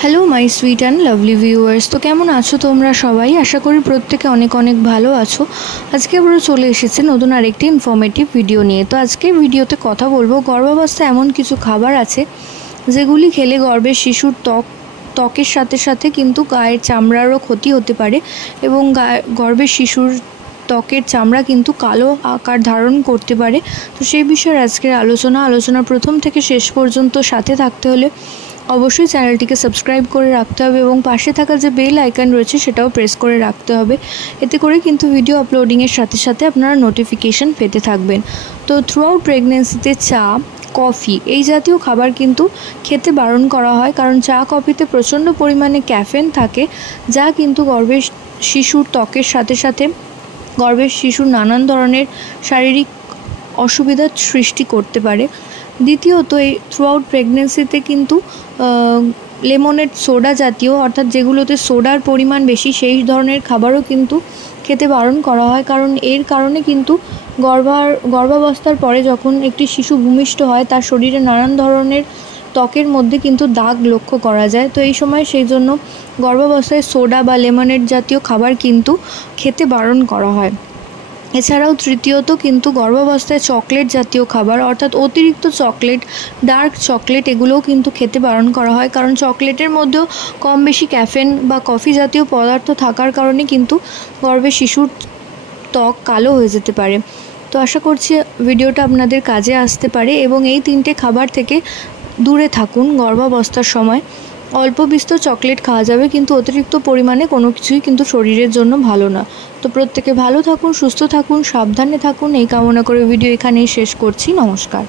Hello my sweet and lovely viewers, তো কেমন আছো তোমরা সবাই? আশা করি প্রত্যেকে অনেক অনেক ভালো আছো। আজকে আমরা চলে এসেছি নতুন আরেকটি ইনফরমেটিভ ভিডিও নিয়ে। তো আজকে ভিডিওতে কথা বলবো গর্ভাবস্থায় এমন কিছু খাবার আছে যেগুলি খেলে গর্ভের শিশুর ত্বকের সাথে সাথে কিন্তু গায়ের চামড়ারও ক্ষতি হতে পারে এবং গর্ভের শিশুর ত্বকের চামড়া কিন্তু কালো আকার ধারণ করতে পারে। তো সেই বিষয়ে আজকের আলোচনা প্রথম থেকে শেষ পর্যন্ত সাথে থাকতে হলে অবশ্যই চ্যানেলটিকে সাবস্ক্রাইব করে রাখতে হবে এবং পাশে থাকা যে বেল আইকন রয়েছে সেটাও প্রেস করে রাখতে হবে। এতে করে কিন্তু ভিডিও আপলোডিংয়ের সাথে সাথে আপনারা নোটিফিকেশন পেতে থাকবেন। তো থ্রু আউট প্রেগনেন্সিতে চা, কফি এই জাতীয় খাবার কিন্তু খেতে বারণ করা হয়, কারণ চা কফিতে প্রচণ্ড পরিমাণে ক্যাফেন থাকে, যা কিন্তু গর্ভের শিশুর ত্বকের সাথে সাথে গর্ভের শিশুর নানান ধরনের শারীরিক অসুবিধার সৃষ্টি করতে পারে। দ্বিতীয়ত, এই থ্রু আউট প্রেগনেন্সিতে কিন্তু লেমনেড সোডা জাতীয়, অর্থাৎ যেগুলোতে সোডার পরিমাণ বেশি, সেই ধরনের খাবারও কিন্তু খেতে বারণ করা হয়, কারণ এর কারণে কিন্তু গর্ভাবস্থার পরে যখন একটি শিশু ভূমিষ্ঠ হয় তার শরীরে নানান ধরনের ত্বকের মধ্যে কিন্তু দাগ লক্ষ্য করা যায়। তো এই সময় সেই জন্য গর্ভাবস্থায় সোডা বা লেমনেড জাতীয় খাবার কিন্তু খেতে বারণ করা হয়। এছাড়াও তৃতীয়ত, কিন্তু গর্ভাবস্থায় চকলেট জাতীয় খাবার, অর্থাৎ অতিরিক্ত চকলেট, ডার্ক চকলেট, এগুলোও কিন্তু খেতে বারণ করা হয়, কারণ চকলেটের মধ্যেও কম বেশি ক্যাফেন বা কফি জাতীয় পদার্থ থাকার কারণে কিন্তু গর্ভের শিশুর ত্বক কালো হয়ে যেতে পারে। তো আশা করছি ভিডিওটা আপনাদের কাজে আসতে পারে এবং এই তিনটে খাবার থেকে দূরে থাকুন। গর্ভাবস্থার সময় অল্প বিস্তর চকলেট খাওয়া যাবে, কিন্তু অতিরিক্ত পরিমাণে কোনো কিছুই কিন্তু শরীরের জন্য ভালো না। তো প্রত্যেকে ভালো থাকুন, সুস্থ থাকুন, সাবধানে থাকুন, এই কামনা করে ভিডিও এখানেই শেষ করছি। নমস্কার।